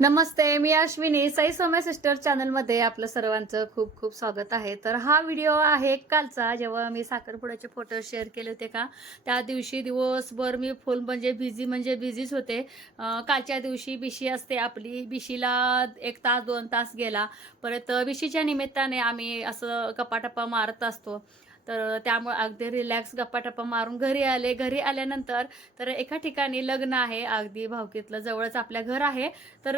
नमस्ते मी अश्विनी. साई सोम्या सिस्टर चॅनलमध्ये आपलं सर्वांचं खूप खूप स्वागत आहे. तर हा व्हिडिओ आहे कालचा जेव्हा मी साखरपुड्याचे फोटो शेअर केले होते का त्या दिवशी दिवसभर मी फुल म्हणजे बिझी म्हणजे बिझीच होते. कालच्या दिवशी बिशी असते आपली. बिशीला एक तास दोन तास गेला. परत बिशीच्या निमित्ताने आम्ही असं गप्पाटप्पा मारत असतो. तर त्यामुळे अगदी रिलॅक्स गप्पाटप्पा मारून घरी आले. घरी आल्यानंतर तर एका ठिकाणी लग्न आहे. अगदी भावकीतलं जवळच आपल्या घर आहे. तर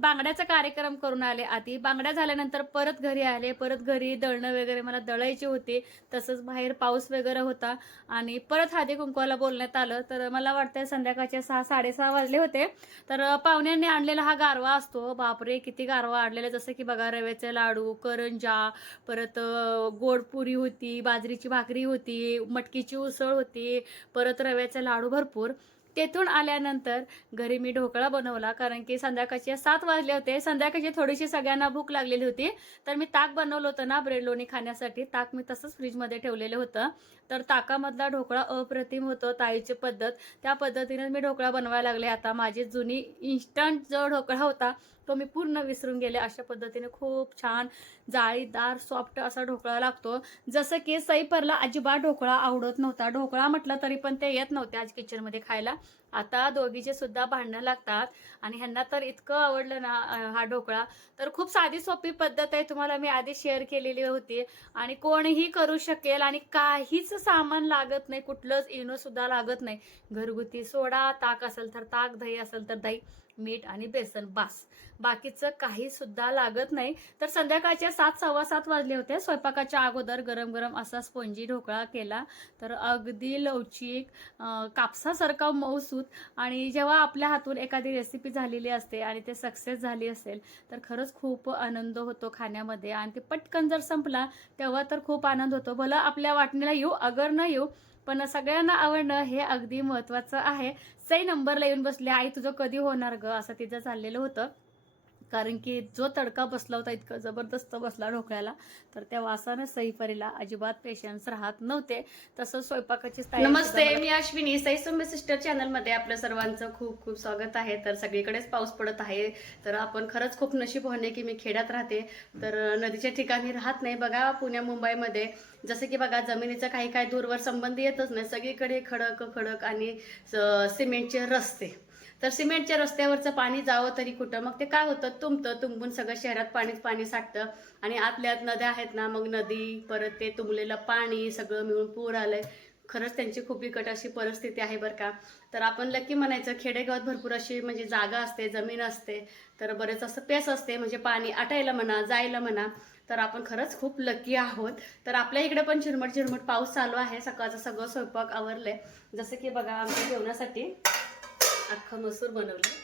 बांगड्याचा कार्यक्रम करून आले. आधी बांगड्या झाल्यानंतर परत घरी आले. परत घरी दळणं वगैरे मला दळायची होती. तसंच बाहेर पाऊस वगैरे होता. आणि परत हळदी कुंकवाला बोलण्यात आलं. तर मला वाटतं संध्याकाळचे सहा साडेसहा वाजले होते. तर पाहुण्यांनी आणलेला हा गारवा असतो. बापरे किती गारवा आणलेला. जसं की बघा रव्याचे लाडू करंजा परत गोडपुरी होती बाजरीची भाकरी होती मटकीची उसळ होती परत रव्याचा लाडू भरपूर. तेथून आल्यानंतर घरी मी ढोकळा बनवला कारण की संध्याकाळचे सात वाजले होते. संध्याकाळची थोडीशी सगळ्यांना भूक लागलेली होती. तर मी ताक बनवलं होतं ना ब्रेड लोणी खाण्यासाठी. ताक मी तसंच फ्रीजमध्ये ठेवलेलं होतं. तर ताकामधला ढोकळा अप्रतिम होतो ताईची पद्धत. त्या पद्धतीने मी ढोकळा बनवायला लागले. आता माझी जुनी इन्स्टंट जो ढोकळा होता तो मी पूर्ण विसरून गेले अशा पद्धतीने खूप छान जाळीदार सॉफ्ट असा ढोकळा लागतो. जसं की सईपरला अजिबात ढोकळा आवडत नव्हता. ढोकळा म्हटलं तरी पण ते येत नव्हते आज किचनमध्ये खायला. आता दोघीचे सुद्धा भांडणं लागतात आणि ह्यांना तर इतकं आवडलं ना हा ढोकळा. तर खूप साधी सोपी पद्धत आहे तुम्हाला मी आधी शेअर केलेली होती. आणि कोणीही करू शकेल आणि काहीच सामान लागत नाही कुठलंच इनो सुद्धा लागत नाही. घरगुती सोडा ताक असेल तर ताक दही असेल तर दही. मीठ आणि बेसन बास. बाकीचं काही सुद्धा लागत नाही. तर संध्याकाळचे सात सव्वा सात वाजले होते. स्वयंपाकाच्या अगोदर गरम गरम असा स्पंजी ढोकळा केला. तर अगदी लवचिक कापसासारखा मऊसूत. आणि जेव्हा आपल्या हातून एखादी रेसिपी झालेली असते आणि ते सक्सेस झाली असेल तर खरंच खूप आनंद होतो खाण्यामध्ये. आणि ते पटकन जर संपला तेव्हा तर खूप आनंद होतो. भलं आपल्या वाटणीला येऊ अगर न येऊ पण सगळ्यांना आवडणं हे अगदी महत्त्वाचं आहे. सई नंबरला येऊन बसले आई तुझं कधी होणार ग? असं तिचं चाललेलं होतं. कारण की जो तडका बसला होता इतकं जबरदस्त बसला ढोकळ्याला तर त्या वासानं सईपरीला अजिबात पेशन्स राहत नव्हते. तसंच स्वयंपाकाची नमस्ते मी अश्विनी. सई सौम्य सिस्टर चॅनलमध्ये आपलं सर्वांचं खूप खूप स्वागत आहे. तर सगळीकडेच पाऊस पडत आहे. तर आपण खरंच खूप नशीब होणे की मी खेड्यात राहते. तर नदीच्या ठिकाणी राहत नाही. बघा पुण्या मुंबईमध्ये जसं की बघा जमिनीचा काही काही दूरवर संबंध येतच नाही. सगळीकडे खडक खडक आणि सिमेंटचे रस्ते. तर सिमेंटच्या रस्त्यावरचं पाणी जावं तरी कुठं? मग ते काय होतं? तुंबतं तुंबून सगळं शहरात पाणीच पाणी साठतं. आणि आतल्यात नद्या आहेत ना मग नदी परत ते तुंबलेलं पाणी सगळं मिळून पूर आलंय. खरंच त्यांची खूप बिकट अशी परिस्थिती आहे बरं का. तर आपण लकी म्हणायचं खेडेगावात भरपूर अशी म्हणजे जागा असते जमीन असते. तर बरेच असं पेस असते म्हणजे पाणी आटायला म्हणा जायला म्हणा. तर आपण खरंच खूप लकी आहोत. तर आपल्या इकडे पण चिरमट चिरमट पाऊस चालू आहे. सकाळचं सगळं स्वयंपाक आवरलंय. जसं की बघा आमच्या जेवणासाठी अख्खं मसूर बनवलं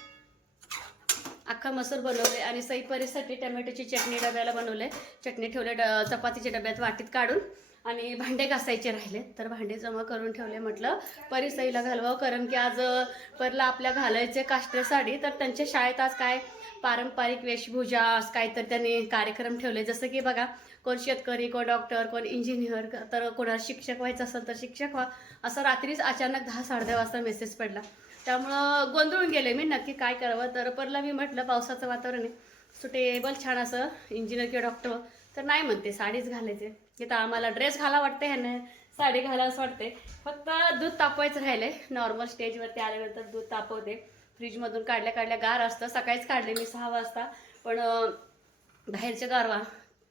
अख्खा मसूर बनवले आणि सईपरीसाठी टमॅटोची चटणी डब्याला बनवले चटणी ठेवले ड चपातीच्या डब्यात वाटीत काढून आणि भांडे घासायचे राहिले. तर भांडे जमा करून ठेवले म्हटलं परी सईला घालवावं कारण की आज परला आपल्या घालायचे काष्टे साडी. तर त्यांच्या शाळेत आज काय पारंपरिक वेशभूषा असं काहीतरी त्यांनी कार्यक्रम ठेवले. जसं की बघा कोण शेतकरी कोण डॉक्टर कोण इंजिनियर तर कोणाला शिक्षक व्हायचं असेल तर शिक्षक व्हा. असं रात्रीच अचानक दहा साडे दहा वाजता मेसेज पडला. त्यामुळं गोंधळून गेले मी नक्की काय करावं. तर परला मी म्हटलं पावसाचं वातावरण आहे. सुटेबल छान असं इंजिनियर किंवा डॉक्टर तर नाही म्हणते साडीच घालायचे. इथं आम्हाला ड्रेस घाला वाटते ह्याने. साडी घाला असं वाटते फक्त दूध तापवायचं राहिले नॉर्मल स्टेजवरती आल्यानंतर दूध तापवते. फ्रीजमधून काढल्या काढल्या गार असतं. सकाळीच काढले मी सहा वाजता. पण बाहेरच्या गारवा.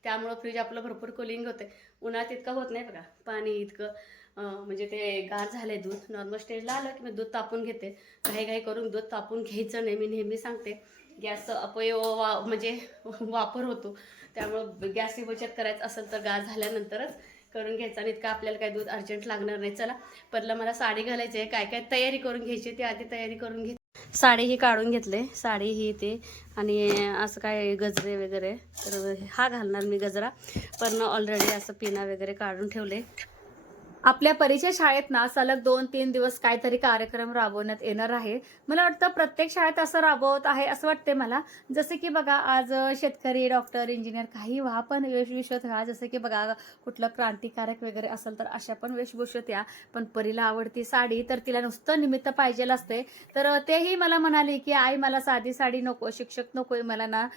त्यामुळं फ्रीज आपलं भरपूर कुलिंग होते उन्हात इतकं होत नाही बघा. पाणी इतकं. म्हणजे ते गार झाले दूध. नॉर्मल स्टेजला आलं की मी दूध तापून घेते. घाई घाई करून दूध तापून घ्यायचं नाही मी नेहमी सांगते. गॅसचं अपयोग वा म्हणजे वापर होतो. त्यामुळं गॅसची बचत करायचं असेल तर गार झाल्यानंतरच करून घ्यायचं आणि इतकं आपल्याला काय दूध अर्जंट लागणार नाही. चला परला मला साडी घालायची आहे. काय काय तयारी करून घ्यायची ती आधी तयारी करून घे. साडी ही काढून घेतले. साडी ही ते आणि असं काय गजरे वगैरे. तर हा घालणार मी गजरा. पण ऑलरेडी असं पिना वगैरे काढून ठेवले. आपल्या परिचय शाळेत ना सलग दोन तीन दिवस काहीतरी कार्यक्रम राबवण्यात येणार आहे. मला वाटतं प्रत्येक शाळेत असं राबवत आहे असं वाटते मला. जसं की बघा आज शेतकरी डॉक्टर इंजिनियर काही व्हा पण वेशभूषत व्हा. जसं की बघा कुठलं क्रांतिकारक वगैरे असेल तर अशा पण वेशभूषत या. पण परीला आवडती साडी तर तिला नुसतं निमित्त पाहिजेल असते तर तेही मला म्हणाली की आई मला साधी साडी नको शिक्षक नकोय मला ना.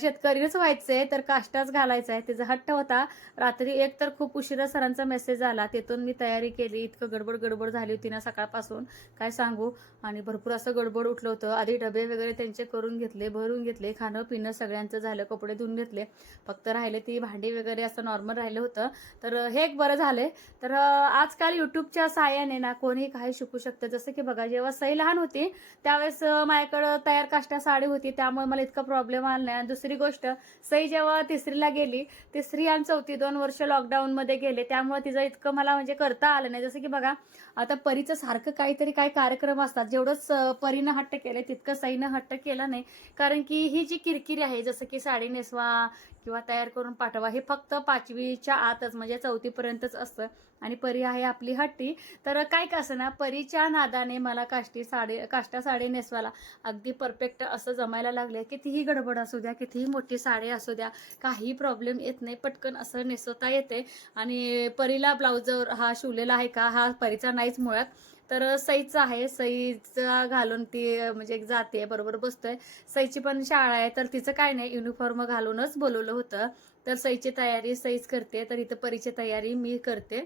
शेतकरीच व्हायचंय तर काष्टाच घालायचा आहे तिचा हट्ट होता. रात्री एक तर खूप उशिरा सरांचा मेसेज आला. तिथून मी तयारी केली इतकं गडबड गडबड झाली होती ना सकाळपासून काय सांगू? आणि भरपूर असं गडबड उठलं होतं. आधी डबे वगैरे त्यांचे करून घेतले भरून घेतले खाणं पिणं सगळ्यांचं झालं कपडे धुवून घेतले. फक्त राहिले ती भांडी वगैरे असं नॉर्मल राहिलं होतं. तर हे एक बरं झालंय. तर आजकाल युट्यूबच्या सहाय्याने ना कोणी काही शिकू शकतं. जसं की बघा जेव्हा सई लहान होती त्यावेळेस माझ्याकडं तयार काष्टा साडी होती. त्यामुळे मला इतका प्रॉब्लेम आला नाही. आणि दुसरी गोष्ट सई जेव्हा तिसरीला गेली तिसरी आणि चौथी दोन वर्ष लॉकडाऊनमध्ये गेले त्यामुळे तिचं इतकं मला म्हणजे म्हणजे करता आलं नाही. जसं की बघा आता परीचं सारखं काहीतरी काही कार्यक्रम असतात. जेवढंच परीनं हट्ट केले तितकं सईनं हट्ट केला नाही. कारण की ही जी किरकिरी आहे जसं की साडी नेसवा किंवा तयार करून पाठवा हे फक्त पाचवीच्या आतच म्हणजे चौथीपर्यंतच असतं. आणि परी आहे आपली हट्टी. तर काय का असं ना परीच्या नादाने मला काष्टी साडी काष्टा साडी नेसवायला अगदी परफेक्ट असं जमायला लागले. कितीही गडबड असू द्या कितीही मोठी साडी असू द्या काही प्रॉब्लेम येत नाही. पटकन असं नेसवता येते. आणि परीला ब्लाऊजवर हा शिवलेला आहे का हा परीचा नाहीच मुळात. तर सईचं आहे. सईचा घालून ती म्हणजे एक जाते बरोबर बसतोय. सईची पण शाळा आहे तर तिचं काय नाही. युनिफॉर्म घालूनच बोलवलं होतं. तर सईची तयारी सईच करते. तर इथं परीची तयारी मी करते.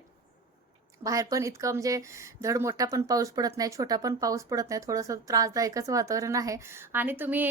बाहेर पण इतकं म्हणजे धड मोठा पण पाऊस पडत नाही छोटा पण पाऊस पडत नाही थोडंसं त्रासदायकच वातावरण आहे. आणि तुम्ही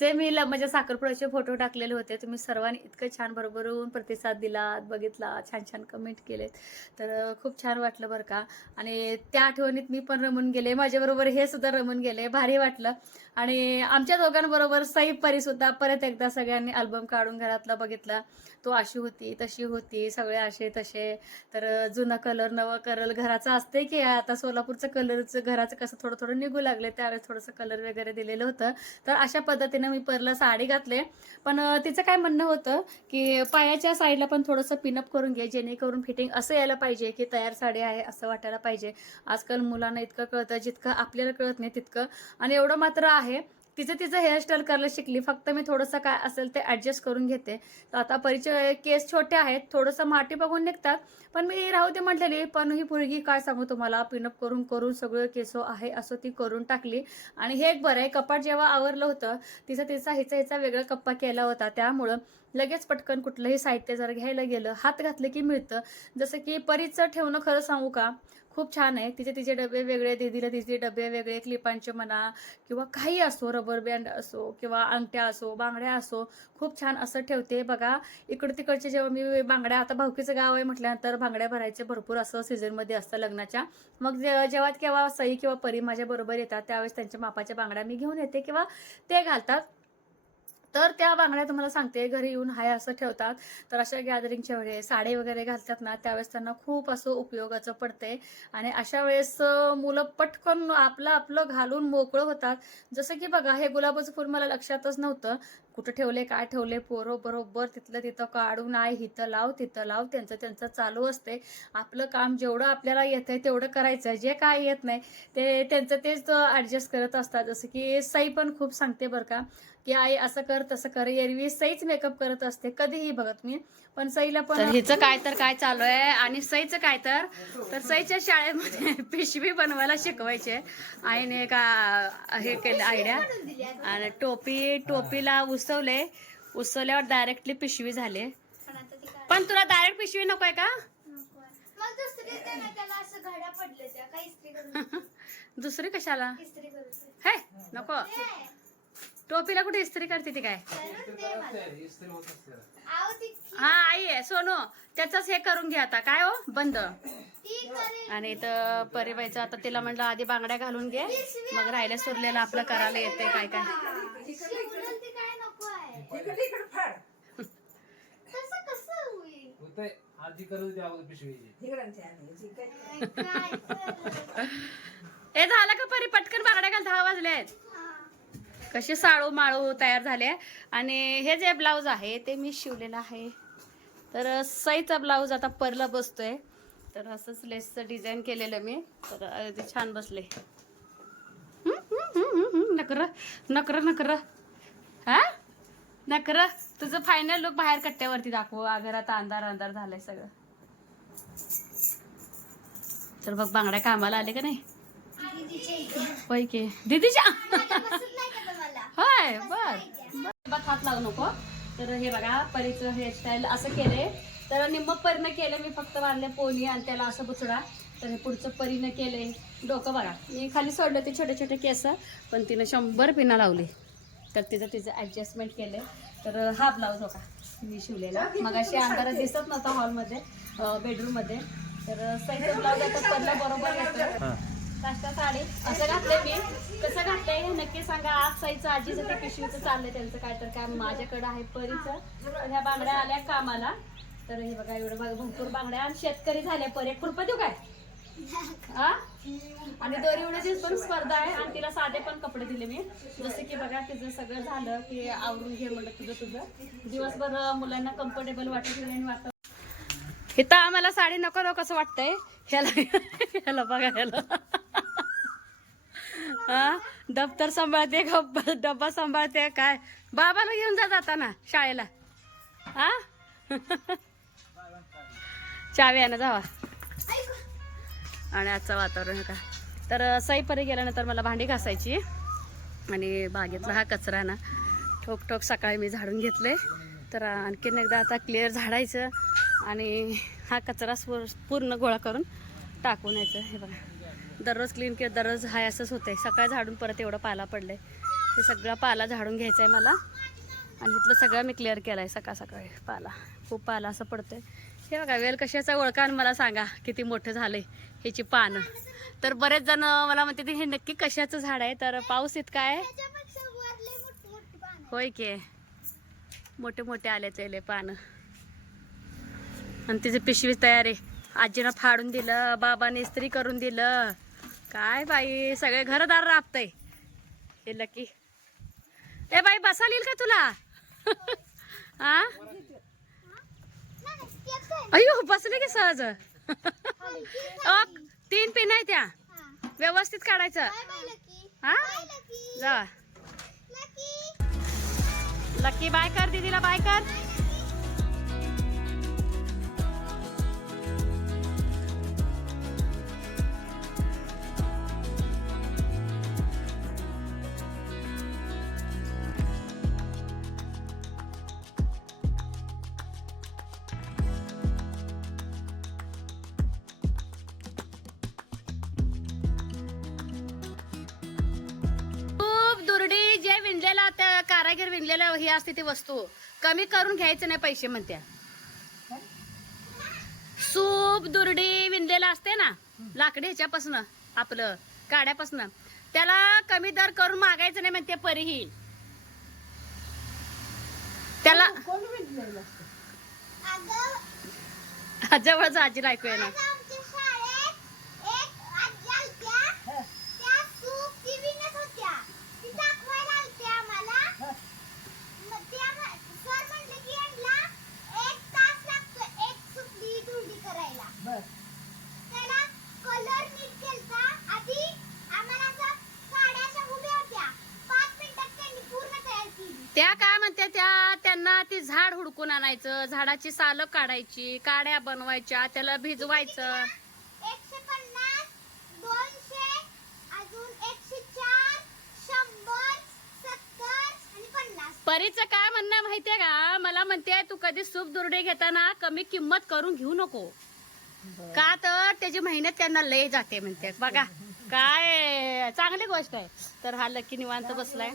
जे मी ल- म्हणजे साखरपुड्याचे फोटो टाकलेले होते तुम्ही सर्वांनी इतकं छान भरभरून प्रतिसाद दिला बघितला छान छान कमेंट केलेत. तर खूप छान वाटलं बरं का. आणि त्या आठवणीत मी पण रमून गेले माझ्याबरोबर हे सुद्धा रमून गेले भारी वाटलं. आणि आमच्या दोघांबरोबर सई परी सुद्धा परत एकदा सगळ्यांनी अल्बम काढून घरातला बघितला. तो अशी होती तशी होती सगळे असे तसे. तर जुना कलर नवा कलर घराचं असते की आता सोलापूरचं कलरचं घराचं कसं थोडं थोडं निघू लागले त्यावेळेस थोडंसं कलर वगैरे दिलेलं होतं. तर अशा पद्धतीनं मी परला साडी घातले. पण तिचं काय म्हणणं होतं की पायाच्या साईडला पण थोडंसं पिनअप करून घे जेणेकरून फिटिंग असं यायला पाहिजे की तयार साडी आहे असं वाटायला पाहिजे. आजकाल मुलांना इतकं कळतं जितकं आपल्याला कळत नाही तितकं. आणि एवढं मात्र आहे तिचं तिचं हेअरस्टाईल करायला शिकली. फक्त मी थोडंसं काय असेल ते ॲडजस्ट करून घेते. तर आता परिचय केस छोटे आहेत. थोडंसं माटी बघून निघतात. पण मी राहू दे म्हटलेली. पण ही मुलगी काय सांगू तुम्हाला? पिनअप करून करून सगळं केसो आहे असं ती करून टाकली. आणि हे एक बरं आहे. कपाट जेव्हा आवरलं होतं तिचा तिचा हिचा हिचा वेगळा कप्पा केला होता. त्यामुळं लगेच पटकन कुठलंही साहित्य जर घ्यायला गेलं हात घातलं की मिळतं. जसं की परीचं ठेवणं खरं सांगू का? खूप छान आहे. तिचे तिचे डबे वेगळे दीदीला तिचे डबे वेगळे क्लिपांचे म्हणा किंवा काही असो रबर बँड असो किंवा अंगठ्या असो बांगड्या असो खूप छान असं ठेवते. बघा इकडं तिकडचे जेव्हा मी बांगड्या आता भाऊकीचं गाव आहे म्हटल्यानंतर बांगड्या भरायचे भरपूर असं सीझनमध्ये असतं लग्नाच्या. मग जे- जेव्हा केव्हा सई किंवा परी माझ्या बरोबर येतात त्यावेळेस त्यांच्या मापाच्या बांगड्या मी घेऊन येते किंवा ते घालतात. तर त्या बांगड्या तुम्हाला सांगते घरी येऊन हाय असं ठेवतात. तर अशा गॅदरिंगच्या वेळेस साडे वगैरे घालतात ना त्यावेळेस त्यांना खूप असं उपयोगाचं पडते. आणि अशा वेळेस मुलं पटकन आपलं आपलं घालून मोकळं होतात. जसं की बघा हे गुलाबाचं फूल मला लक्षातच नव्हतं. कुठं ठेवले काय ठेवले पोरं बरोबर तिथलं तिथं काढून आहे हिथं लाव तिथं लाव त्यांचं त्यांचं चालू असते आपलं काम जेवढं आपल्याला येतंय तेवढं करायचं जे काय येत नाही ते त्यांचं तेच ॲडजस्ट करत असतात. जसं की साई पण खूप सांगते बरं का की आई असं कर तसं कर एरवी सईच मेकअप करत असते. कधीही बघत मी पण सईला पण हिचं काय तर काय चालू आहे आणि सईचं काय तर? तर सईच्या शाळेमध्ये पिशवी बनवायला शिकवायचे. आईने का हे केलं आयडिया. आणि टोपी टोपीला उस उसवले. उसवल्यावर डायरेक्टली पिशवी झाले. पण तुला डायरेक्ट पिशवी नकोय का? नको आहे. मग दुसरी कशाला? हे नको. टोपीला कुठे इस्त्री करते ती काय? हा आई आहे सोनू. त्याचंच हे करून घे आता. काय हो? बंद. आणि इथं परिबाईचं आता तिला म्हणलं आधी बांगड्या घालून घे. मग राहिल्या सुरलेलं आपलं करायला येते काय काय. इकडे इकडे फाड? तसं कसं होईल? होतंय आधी करू द्या अगोदर पिशवीची काय काय. हे झालं का परी? पटकन बांगड्या घाल दहा वाजलेत हा. कसे साळू माळू तयार झाले आणि हे जे ब्लाऊज आहे ते मी शिवलेलं आहे. तर सईचा ब्लाऊज आता परला बसतोय. तर असंच लेसचं डिझाईन केलेलं मी. तर अं, ते छान बसले. हम्म, हम्म, हम्म, नकर नकर नकर हा? नकर तुझं फायनल लुक बाहेर कट्ट्यावरती दाखव. अगर आता अंधार अंधार झालाय सगळं. तर बघ बांगड्या कामाला आले का नाही? दीदीच्या होय की. दीदीच्या होय बर. बघ हात लागू नको. तर हे बघा परीचं हेअरस्टाईल असं केलंय. तर निम्म परीनं केलं मी फक्त वाढले पोनी आणि त्याला असं बुचडा. तर हे पुढचं परीनं केलंय. डोकं बघा. मी खाली सोडलं ते छोटे छोटे केस पण तिनं शंभर पिना लावली. तर तिचं तिचं ॲडजस्टमेंट केलंय. तर हा ब्लाऊज होता मी शिवलेला. मग अशी अंधारात दिसत नव्हता हॉलमध्ये बेडरूममध्ये तर सईचं ब्लाऊज आता पडलं बरोबर येतं काष्टा साडी असं मी. कसं घातलंय हे नक्की सांगा. आज साईचं आजीचं ते पिशवीचं चाललंय त्यांचं काय तर काय माझ्याकडे आहे परीचं. ह्या बांगड्या आल्या कामाला. तर हे बघा एवढं बघा भरपूर बांगड्या. आणि शेतकरी झाले परी खुरपं देऊ काय? हा? आणि दरी पण स्पर्धा आहे. आणि तिला साधे पण कपडे दिले मी. जसे की बघा तिचं सगळं झालं की आवरून घे म्हणलं तुझं तुझं. दिवसभर मुलांना कम्फर्टेबल वाटत नाही इथं आम्हाला साडी नको नको कसं वाटतंय. ह्याला ह्याला बघा ह्याला. हा? दप्तर सांभाळते डब्बा सांभाळते काय? बाबाला घेऊन जा जाताना शाळेला. हा? चावी जावा. आणि आजचं वातावरण का तर सईपरी गेल्यानंतर मला भांडी घासायची आणि बागेतला हा कचरा ना ठोक ठोक सकाळी मी झाडून घेतले. तर आणखीन एकदा आता क्लिअर झाडायचं आणि हा कचरा पूर्ण गोळा करून टाकून यायचं. हे बघा. दररोज क्लीन केलं दररोज हाय असंच होतंय. सकाळ झाडून परत एवढं पाला पडलं आहे हे सगळा पाला झाडून घ्यायचा आहे मला. आणि इथलं सगळं मी क्लिअर केलं आहे सकाळ सकाळी पाला. खूप पाला असं पडतं आहे हे बघा वेल कशाचा ओळखा मला सांगा किती मोठं झालंय ह्याची पानं. तर बरेच जण मला म्हणते ते हे नक्की कशाचं झाड आहे? तर पाऊस इतका आहे. होय की. मोठे मोठे आले त्याले पानं. आणि तिचे पिशवी तयार आहे. आजीनं फाडून दिलं बाबाने इस्त्री करून दिलं. काय बाई सगळे घरदार राबतय. हे लकी. ए बाई बसाल येईल का तुला? हा अयो बसले की सहज. तीन पिन आहे त्या. व्यवस्थित काढायचं. हा? जा. लकी. लकी बाय कर दीदीला बाय कर. कारागीर विणलेला ही असते ती वस्तू? कमी करून घ्यायचं नाही पैसे म्हणत्या. सूप दुर्डी विणलेला असते ना लाकडी ह्याच्यापासून आपलं काड्यापासून. त्याला कमी दर करून मागायचं नाही म्हणते परीही. त्याला जवळच आजीला ऐकू येणार आज आमच्या शाळेत एक आजी आलत्या हं, त्या सूप ती विणत होत्या ती दाखवायला आलत्या आम्हाला हं. मग त्या सर म्हणले की यांना एक तास लागतो एक सुपली दुंडी करायला बर त्याला कलर नीट केलता आधी आम्हाला असं साड्या अशा उभ्या होत्या पाच मिनिटात त्यांनी पूर्ण तयार केली त्या काय म्हणते त्या त्यांना ती झाड हुडकून झाडाची सालं काढायची काड्या बनवायच्या त्याला भिजवायचं. परीचं काय म्हणणं आहे माहितीये का? मला म्हणते तू कधी सूप दुर्डे घेताना कमी किंमत करून घेऊ नको. का तर त्याची मेहनत त्यांना लय जाते म्हणते बघा काय चांगली गोष्ट आहे. तर हा लकी निवांत बसलाय.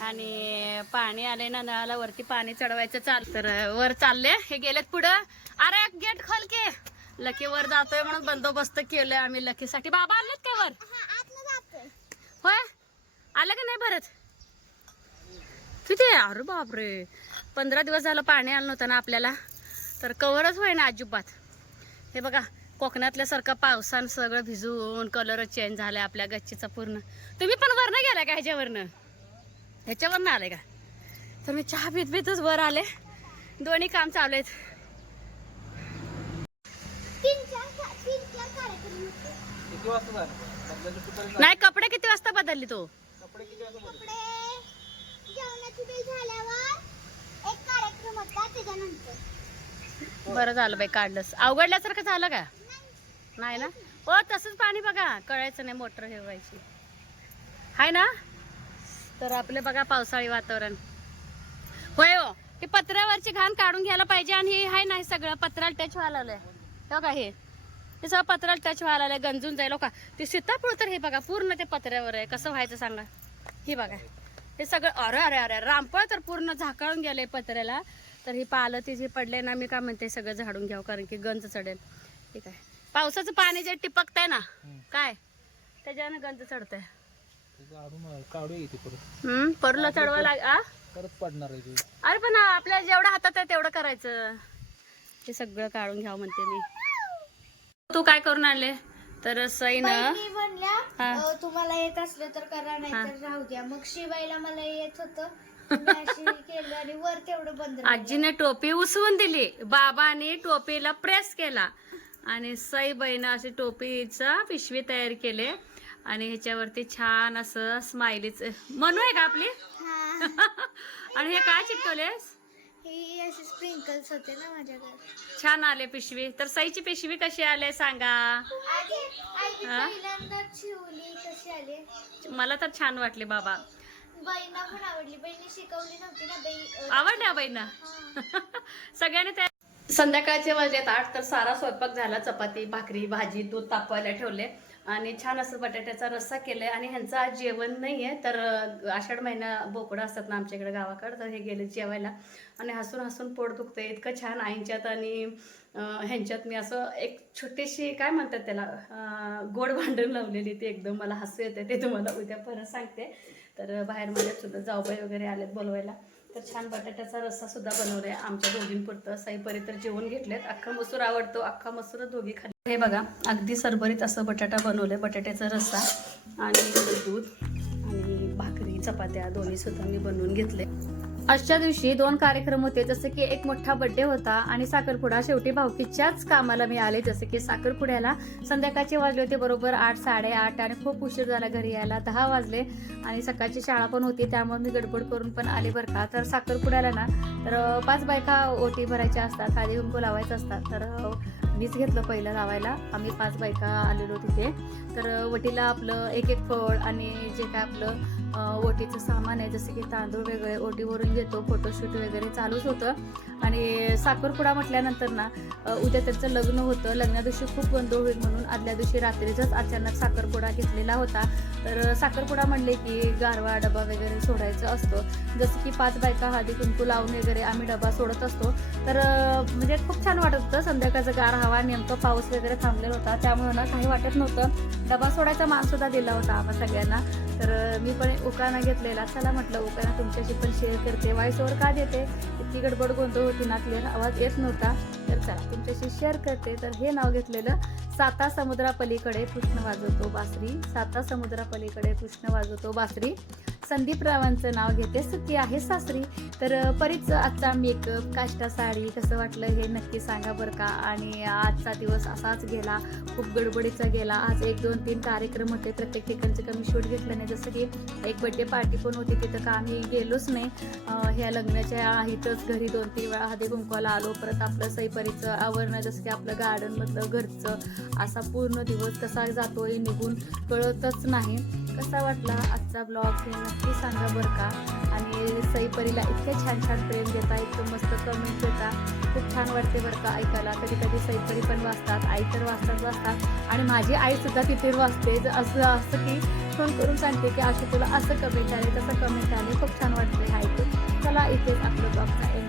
आणि पाणी आले ना नळाला वरती पाणी चढवायचं चाल तर वर चालले. हे गेलेत पुढं. अरे गेट खोल की. लकी वर जातोय म्हणून बंदोबस्त केलंय आम्ही लकीसाठी. बाबा आलेत काय वर? हा होय? आलं का नाही भरत? किती अरे बापरे. पंधरा दिवस झालं पाणी आलं नव्हतं ना आपल्याला. तर कवरच होय ना अजिबात. हे बघा कोकणातल्यासारखं पावसानं सगळं भिजून कलर चेंज झालाय आपल्या गच्चीचा पूर्ण. तुम्ही पण वरनं गेला का ह्याच्यावरनं? ह्याच्यावरनं आले का? तर मी चहा पित पितच वर आले. दोन्ही काम चालू आहेत. नाही कपडे किती वाजता बदलली तू? कपडे किती वाजता बदलले? कपडे जेवणाची वेळ झाल्यावर एक कार्यक्रम होता त्याच्यानंतर. बरं झालं बाई काढलंस. अवघडल्यासारखं झालं का? नाही ना? हो तसंच पाणी बघा. कळायचं नाही मोटर ठेवायची हाय ना? तर आपले बघा पावसाळी वातावरण. होय हो ते पत्र्यावरची घाण काढून घ्यायला पाहिजे आणि हे हाय नाही सगळं पत्र्याला टच व्हायला आलंय हो का हे. ते सगळं पत्र्याला टच व्हायला आलंय गंजून जाईल. हो का? ते सीताफळ तर हे बघा पूर्ण ते पत्र्यावर आहे. कसं व्हायचं सांगा? हे बघा. हे सगळं अरे अरे अरे रामफळ तर पूर्ण झाकाळून गेलंय पत्र्याला. तर ही पालं ती जी पडले ना मी काय म्हणते सगळं झाडून घ्यावं कारण की गंज चढेल. ठीक आहे पावसाचं पाणी जे टिपकतंय ना काय? त्याच्यानं गंज चढतंय. काढू येते परत. हम्म परला चढवा लाग आ? परत पडणार आहे ते अरे पण आपल्या जेवढं हातात आहे तेवढं करायचं. हे सगळं काढून घ्यावं म्हणते मी. तू काय करून आणले तर सई ना हा. तुम्हाला येत असलं तर करा नाही हा. तर राहू द्या. मग शिवायला मला येत होतं. मी अशी केलं आणि वर तेवढं बंद राहिलं. आजीने टोपी उसवून दिली. बाबाने टोपीला प्रेस केला. आणि सई बहिणं अशी टोपीचा पिशवी तयार केले. आणि ह्याच्यावरती छान असं स्माइलीच म्हणू आहे का आपली? हा. आणि हे काय चिटकवलेस ही स्प्रिंकल्स होते ना माझ्याकडे. छान आले पिशवी. तर सईची पिशवी कशी आले सांगा. आधी आधी हा? पहिल्यांदाच शिवली कशी आली? मला तर छान वाटले बाबा. बहिणा पण आवडली. बहिणी शिकवली नव्हती ना आवडल्या सगळ्यांनी त्या संध्याकाळचे वाजलेत आठ तर सारा स्वयंपाक झाला. चपाती भाकरी भाजी दूध तापवायला ठेवले. आणि छान असं बटाट्याचा रस्सा केलाय. आणि ह्यांचं आज जेवण आहे तर आषाढ महिना बोकडं असतात ना आमच्याकडे गावाकडं तर हे गेले जेवायला. आणि हसून हसून पोट दुखतंय. इतकं छान आईंच्यात आणि ह्यांच्यात मी असं एक छोटीशी काय म्हणतात त्याला गोड भांडण लावलेली ती एकदम मला हसू येते ते तुम्हाला उद्या परत सांगते. तर बाहेर माझ्यात सुद्धा जाऊबाई वगैरे आलेत बोलवायला. तर छान बटाट्याचा रस्सा सुद्धा बनवलाय. आमच्या दोघींपुरतं. साईपरी तर जेवण घेतलेत. अख्खा मसूर आवडतो. अख्खा मसूर दोघी खाली हे बघा अगदी सरभरीत असं बटाटा बनवलंय. बटाट्याचा रस्सा आणि दूध आणि भाकरी चपात्या दोन्ही सुद्धा मी बनवून घेतले आजच्या दिवशी दोन कार्यक्रम होते. जसे की एक मोठा बर्थडे होता आणि साखरपुडा शेवटी भावकीच्याच कामाला मी आले जसे की साखरपुड्याला संध्याकाळचे वाजले होते बरोबर आठ साडेआठ आणि खूप उशीर झाला घरी यायला. दहा वाजले आणि सकाळची शाळा पण होती त्यामुळे मी गडबड करून पण आले बरं का. तर साखरपुड्याला ना तर पाच बायका ओटी भरायच्या असतात हळदी कुंकू लावायचं असतात. तर मीच घेतलं पहिलं लावायला. आम्ही पाच बायका आलेलो तिथे. तर वटीला आपलं एक एक फळ आणि जे काय आपलं ओटीचं सामान आहे जसं की तांदूळ वेगळे ओटीवरून घेतो फोटोशूट वगैरे चालूच होतं. आणि साखरपुडा म्हटल्यानंतर ना उद्या त्यांचं लग्न होतं. लग्ना दिवशी खूप गोंधळ होईल म्हणून आदल्या दिवशी रात्रीचाच अचानक साखरपुडा घेतलेला होता. तर साखरपुडा म्हणले की गारवा डबा वगैरे सोडायचा असतो. जसं की पाच बायका हळदी कुंकू लावून वगैरे आम्ही डबा सोडत असतो. तर म्हणजे खूप छान वाटत होतं. संध्याकाळचं गार हवा नेमकं पाऊस वगैरे थांबलेला होता. त्यामुळे ना काही वाटत नव्हतं. डबा सोडायचा मानसुद्धा दिला होता आम्हा सगळ्यांना. तर मी पण उकाना घेतलेला. चला म्हटलं उकाना तुमच्याशी पण शेअर करते. वाईसवर का देते? इतकी गडबड गोंधळ होती ना क्लिअर आवाज येत नव्हता. तर चला तुमच्याशी शेअर करते. तर हे नाव घेतलेलं साता समुद्रापलीकडे कृष्ण वाजवतो बासरी. साता समुद्रापलीकडे कृष्ण वाजवतो बासरी. संदीप रावांचं नाव घेते. सुट्टी आहे सासरी. तर परीच आजचा मेकअप काष्टा साडी कसं वाटलं हे नक्की सांगा बरं का? आणि आजचा दिवस असाच गेला खूप गडबडीचा गेला. आज एक दोन तीन कार्यक्रम होते. प्रत्येक ठिकाणचे कमी शूट घेतलं नाही. जसं की एक बड्डे पार्टी पण होती तिथं का आम्ही गेलोच नाही. ह्या लग्नाच्या इथंच घरी दोन तीन वेळा हळदी कुंकवाला आलो. परत आपलं सईपरीचं आवरणं जसं की आपलं गार्डनमधलं घरचं असा पूर्ण दिवस कसा जातोय निघून कळतच नाही. कसा वाटला आजचा ब्लॉग हे नक्की सांगा बरं का? आणि सईपरीला इतके छान छान प्रेम देता इतकं मस्त कमेंट देता. खूप छान वाटते बरं का ऐकायला. कधी कधी सईपरी पण वाचतात आई तर वाचतात वाचतात. आणि माझी आई सुद्धा तिथे वाचते. ज- असं असं की फोन करून सांगते की असं तुला असं कमेंट आले तसं कमेंट आले. खूप छान वाटते ऐकून. चला इथेच आपलं ब्लॉगचा एंड